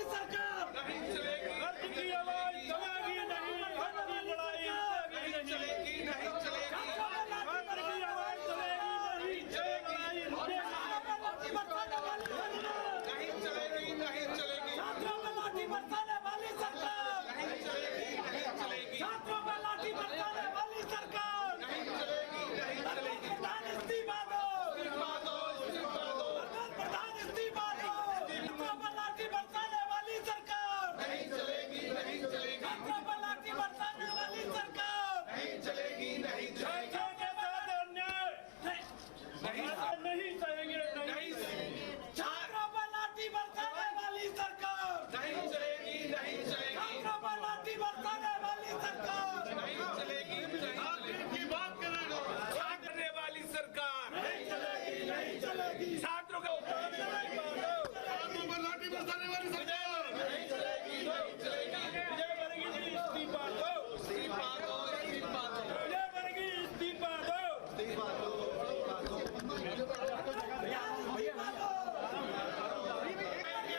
वाली सरकार नहीं चलेगी। हक की आवाज दबाएगी नहीं, हक की लड़ाई नहीं चलेगी, नहीं चलेगी। हक की आवाज दबाएगी नहीं, लड़ाई नहीं चलेगी, नहीं चलेगी। छात्रों पर लाठी बरसाने वाली सरकार नहीं चलेगी, नहीं चलेगी। छात्रों पर लाठी बरसाने वाली सरकार नहीं चलेगी, नहीं चलेगी। प्रधान इस्तीफा दो, इस्तीफा दो, इस्तीफा दो। प्रधान इस्तीफा दो। छात्रों पर लाठी बरसाने वाली सरकार नहीं चलेगी, नहीं चलेगी। छात्रों पर लाठी बरसाने वाली सरकार नहीं चलेगी, नहीं चलेगी। छात्रों के साथ अन्याय नहीं सहेंगे, नहीं सहेंगे। छात्रों पर लाठी बरसाने वाली सरकार नहीं चलेगी, नहीं चलेगी। छात्रों पर लाठी बरसाने वाली सरकार नहीं चलेगी, नहीं की बात करने वाली सरकार नहीं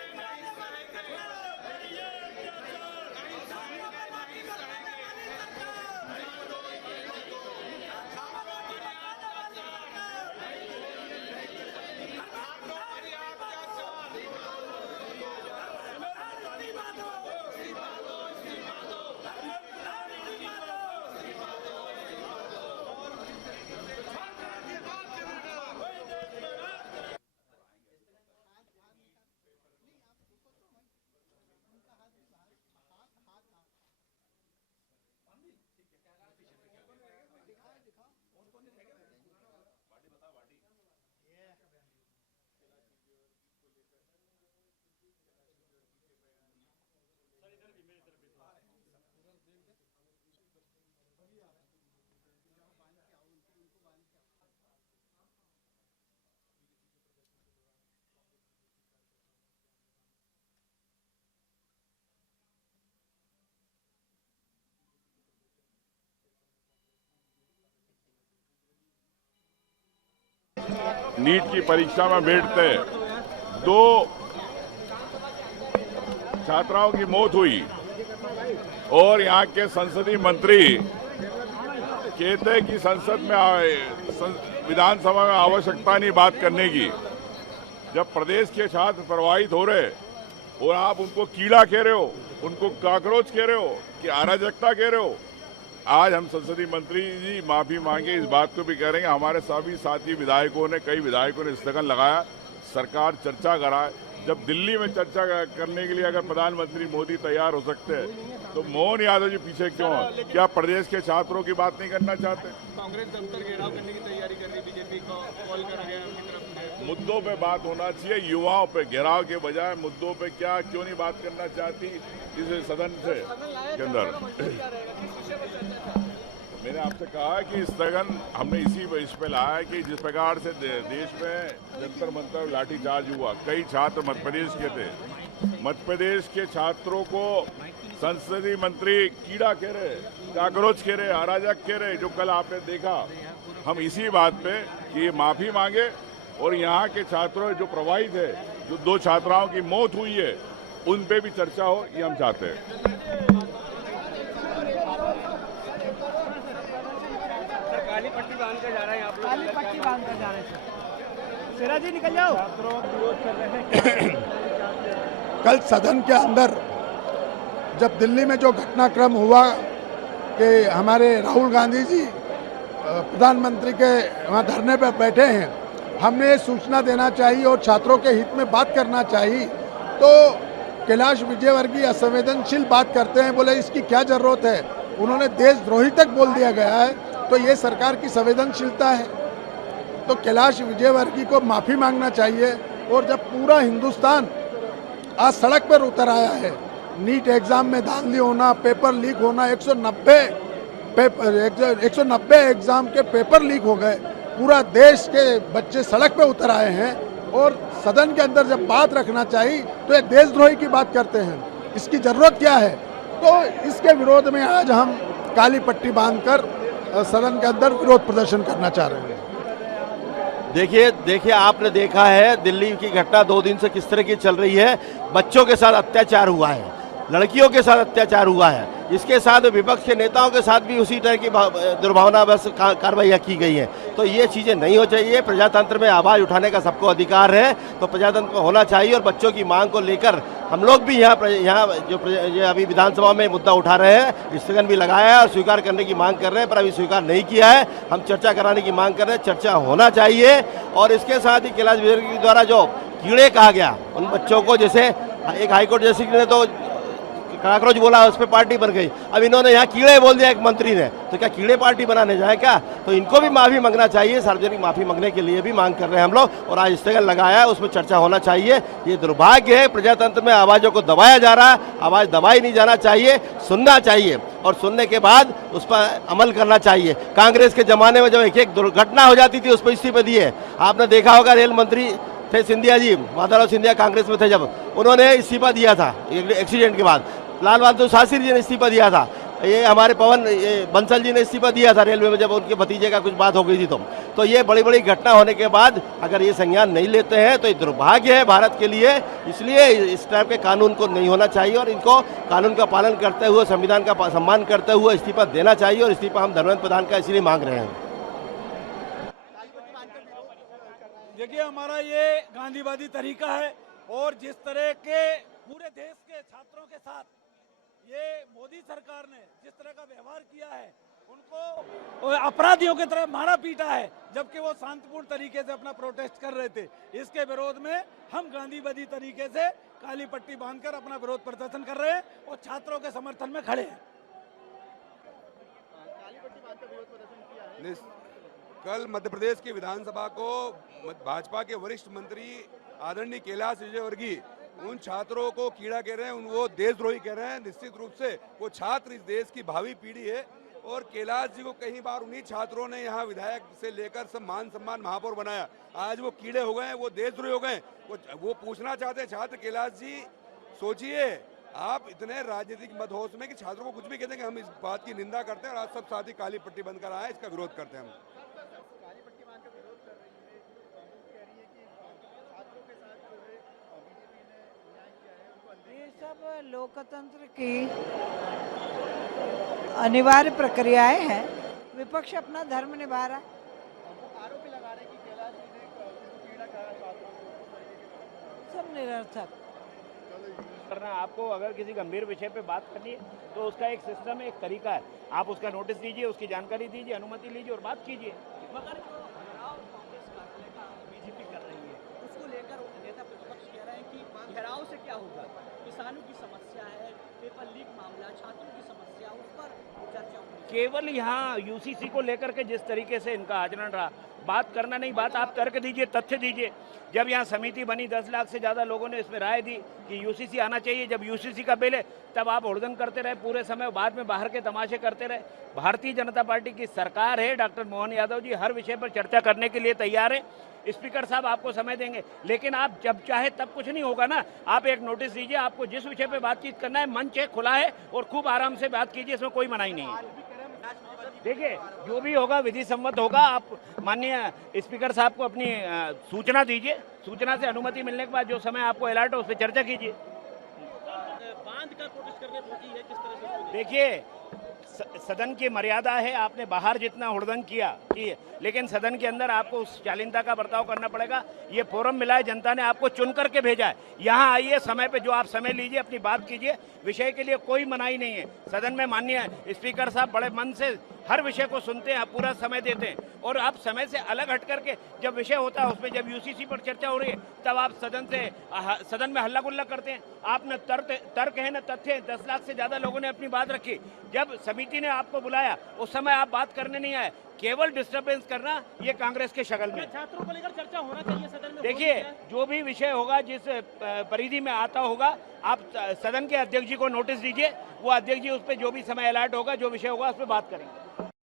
चलेगी, नहीं चलेगी। छात्रों को छात्रों पर लाठी बरसाने वाली सरकार नहीं चलेगी, नहीं चलेगी। विजय वर्गीय इस्तीफा दो, इस्तीफा दो, इस्तीफा दो। विजय वर्गीय इस्तीफा दो, इस्तीफा दो। नीट की परीक्षा में बैठते 2 छात्राओं की मौत हुई और यहाँ के संसदीय मंत्री कहते हैं कि संसद में विधानसभा में आवश्यकता नहीं बात करने की। जब प्रदेश के छात्र प्रभावित हो रहे और आप उनको कीड़ा कह रहे हो, उनको कॉकरोच कह रहे हो, कि अराजकता कह रहे हो। आज हम संसदीय मंत्री जी माफी मांगे, इस बात को भी कह रहे हैं। हमारे सभी साथी विधायकों ने, कई विधायकों ने स्थगन लगाया, सरकार चर्चा कराए। जब दिल्ली में चर्चा करने के लिए अगर प्रधानमंत्री मोदी तैयार हो सकते हैं तो मोहन यादव जी पीछे क्यों हैं? क्या प्रदेश के छात्रों की बात नहीं करना चाहते? कांग्रेस दफ्तर घेराव करने की तैयारी कर रही, बीजेपी को कॉल कर रहे हैं। मुद्दों पे बात होना चाहिए, युवाओं पे घेराव के बजाय मुद्दों पे क्यों नहीं बात करना चाहती इस सदन से के अंदर। मैंने आपसे कहा कि स्थगन हमने इस पे लाया है कि जिस प्रकार से देश में जंतर मंतर लाठीचार्ज हुआ, कई छात्र मध्य प्रदेश के थे, मध्य प्रदेश के छात्रों को संसदीय मंत्री कीड़ा कह रहे, कॉकरोच कह रहे, अराजक कह रहे, जो कल आपने देखा। हम इसी बात पे कि ये माफी मांगे और यहाँ के छात्रों जो प्रभावित है, जो 2 छात्राओं की मौत हुई है, उन पे भी चर्चा हो, ये हम चाहते हैं। काली पट्टी बांध कर जा रहे हैं आप लोग, काली पट्टी बांध कर जा रहे हैं। शेरा जी निकल जाओ। विरोध कर रहे हैं। कल सदन के अंदर जब दिल्ली में जो घटनाक्रम हुआ कि हमारे राहुल गांधी जी प्रधानमंत्री के वहाँ धरने पर बैठे हैं, हमने ये सूचना देना चाहिए और छात्रों के हित में बात करना चाहिए। तो कैलाश विजयवर्गीय असंवेदनशील बात करते हैं, बोले इसकी क्या जरूरत है, उन्होंने देशद्रोही तक बोल दिया गया है। तो ये सरकार की संवेदनशीलता है? तो कैलाश विजयवर्गीय को माफ़ी मांगना चाहिए। और जब पूरा हिंदुस्तान आज सड़क पर उतर आया है, नीट एग्ज़ाम में धांधली होना, पेपर लीक होना, 190 एग्ज़ाम के पेपर लीक हो गए, पूरा देश के बच्चे सड़क पे उतर आए हैं और सदन के अंदर जब बात रखना चाहिए तो ये देशद्रोही की बात करते हैं। इसकी ज़रूरत क्या है? तो इसके विरोध में आज हम काली पट्टी बांधकर सदन के अंदर विरोध प्रदर्शन करना चाह रहे हैं। देखिए आपने देखा है दिल्ली की घटना 2 दिन से किस तरह की चल रही है। बच्चों के साथ अत्याचार हुआ है, लड़कियों के साथ अत्याचार हुआ है, इसके साथ विपक्ष के नेताओं के साथ भी उसी तरह की दुर्भावना बस कार्रवाइयाँ की गई हैं। तो ये चीज़ें नहीं हो चाहिए। प्रजातंत्र में आवाज़ उठाने का सबको अधिकार है, तो प्रजातंत्र में होना चाहिए। और बच्चों की मांग को लेकर हम लोग भी यहाँ जो अभी विधानसभा में मुद्दा उठा रहे हैं, स्थगन भी लगाया है और स्वीकार करने की मांग कर रहे हैं, पर अभी स्वीकार नहीं किया है। हम चर्चा कराने की मांग कर रहे हैं, चर्चा होना चाहिए। और इसके साथ ही कैलाश विजयवर्गीय द्वारा जो कीड़े कहा गया उन बच्चों को, जैसे एक हाईकोर्ट जस्टिस ने तो काकरोच बोला, उस पर पार्टी बन गई। अब इन्होंने यहाँ कीड़े बोल दिया एक मंत्री ने, तो क्या कीड़े पार्टी बनाने जाए क्या? तो इनको भी माफी मांगना चाहिए। सार्वजनिक माफी मांगने के लिए भी मांग कर रहे हैं हम लोग, और आज स्थगन लगाया है, उसमें चर्चा होना चाहिए। ये दुर्भाग्य है, प्रजातंत्र में आवाजों को दबाया जा रहा है। आवाज दबाई नहीं जाना चाहिए, सुनना चाहिए, और सुनने के बाद उस पर अमल करना चाहिए। कांग्रेस के जमाने में जब एक एक दुर्घटना हो जाती थी उस पर इस्तीफे दिए। आपने देखा होगा, रेल मंत्री थे सिंधिया जी, माधवराव सिंधिया कांग्रेस में थे जब, उन्होंने इस्तीफा दिया था एक्सीडेंट के बाद। लाल बहादुर शास्त्री जी ने इस्तीफा दिया था। ये हमारे बंसल जी ने इस्तीफा दिया था रेलवे में, जब उनके भतीजे का कुछ बात हो गई थी। तो ये बड़ी बड़ी घटना होने के बाद अगर ये संज्ञान नहीं लेते हैं तो ये दुर्भाग्य है भारत के लिए। इसलिए इस टाइप के कानून को नहीं होना चाहिए, और इनको कानून का पालन करते हुए, संविधान का सम्मान करते हुए इस्तीफा देना चाहिए। और इस्तीफा हम धर्मेंद्र प्रधान का इसलिए मांग रहे हैं। देखिए, हमारा ये गांधीवादी तरीका है, और जिस तरह के पूरे देश के छात्रों के साथ ये मोदी सरकार ने जिस तरह का व्यवहार किया है, उनको अपराधियों की तरह मारा पीटा है, जबकि वो शांतिपूर्ण तरीके से अपना प्रोटेस्ट कर रहे थे। इसके विरोध में हम गांधीवादी तरीके से काली पट्टी बांधकर अपना विरोध प्रदर्शन कर रहे हैं और छात्रों के समर्थन में खड़े हैं। कल मध्य प्रदेश की विधानसभा को भाजपा के वरिष्ठ मंत्री आदरणीय कैलाश विजयवर्गीय उन छात्रों को कीड़ा कह रहे हैं, वो देशद्रोही कह रहे हैं। निश्चित रूप से वो छात्र इस देश की भावी पीढ़ी है, और कैलाश जी को कई बार उन्हीं छात्रों ने यहाँ विधायक से लेकर सब मान सम्मान महापौर बनाया। आज वो कीड़े हो गए, वो देशद्रोही हो गए। वो पूछना चाहते हैं छात्र, कैलाश जी सोचिए, आप इतने राजनीतिक मदहोश में कि छात्रों को कुछ भी कहते हैं कि हम इस बात की निंदा करते हैं, और आज सब साथी काली पट्टी बनकर आए, इसका विरोध करते हैं हम। सब लोकतंत्र की अनिवार्य प्रक्रियाएं हैं। विपक्ष अपना धर्म निभा रहा है। आरोपी लगा रहे कि कैलाश जी ने कीड़ा कहा छात्रों को, सब निरर्थक करना। आपको अगर किसी गंभीर विषय पे बात करनी है तो उसका एक सिस्टम है, एक तरीका है। आप उसका नोटिस दीजिए, उसकी जानकारी दीजिए, अनुमति लीजिए और बात कीजिए। मगर बीजेपी कर रही है, उसको लेकर नेता प्रतिपक्ष कह रहे हैं कि घेराव से क्या होगा। किसानों की समस्या है, पेपर लीक मामला, छात्रों की समस्या, उस पर चर्चा होगी। केवल यहाँ यूसीसी को लेकर के जिस तरीके से इनका आचरण रहा, बात करना नहीं, बात आप तर्क दीजिए, तथ्य दीजिए। जब यहाँ समिति बनी, 10 लाख से ज़्यादा लोगों ने इसमें राय दी कि यूसीसी आना चाहिए। जब यूसीसी का बिल है तब आप हुड़दंग करते रहे पूरे समय, बाद में बाहर के तमाशे करते रहे। भारतीय जनता पार्टी की सरकार है, डॉक्टर मोहन यादव जी हर विषय पर चर्चा करने के लिए तैयार है। स्पीकर साहब आपको समय देंगे, लेकिन आप जब चाहे तब कुछ नहीं होगा ना। आप एक नोटिस दीजिए, आपको जिस विषय पे बातचीत करना है, मंच है, खुला है, और खूब आराम से बात कीजिए, इसमें कोई मनाही नहीं है। देखिए, जो भी होगा विधि सम्मत होगा। आप माननीय स्पीकर साहब को अपनी सूचना दीजिए, सूचना से अनुमति मिलने के बाद जो समय आपको अलर्ट हो उस पर चर्चा कीजिए। बांध कर प्रोटेस्ट करने पहुंची है, किस तरह से? देखिए, सदन की मर्यादा है, आपने बाहर जितना हुड़दंग किया, लेकिन सदन के अंदर आपको उस शालीनता का बर्ताव करना पड़ेगा। ये फोरम मिला है, जनता ने आपको चुन करके भेजा है। यहाँ आइए, समय पे जो आप समय लीजिए, अपनी बात कीजिए, विषय के लिए कोई मनाही नहीं है। सदन में माननीय स्पीकर साहब बड़े मन से हर विषय को सुनते हैं, आप पूरा समय देते हैं, और आप समय से अलग हट करके जब विषय होता है उसमें, जब यूसीसी पर चर्चा हो रही है, तब आप सदन में हल्ला गुल्ला करते हैं। आपने तर्क है न तथ्य है। 10 लाख से ज्यादा लोगों ने अपनी बात रखी। जब समिति ने आपको बुलाया उस समय आप बात करने नहीं आए, केवल डिस्टर्बेंस करना, ये कांग्रेस के शक्ल में। छात्रों को लेकर चर्चा होना चाहिए सदन में। देखिए, जो भी विषय होगा, जिस परिधि में आता होगा, आप सदन के अध्यक्ष जी को नोटिस दीजिए, वो अध्यक्ष जी उस पर जो भी समय अलर्ट होगा, जो विषय होगा, उस पर बात करेंगे।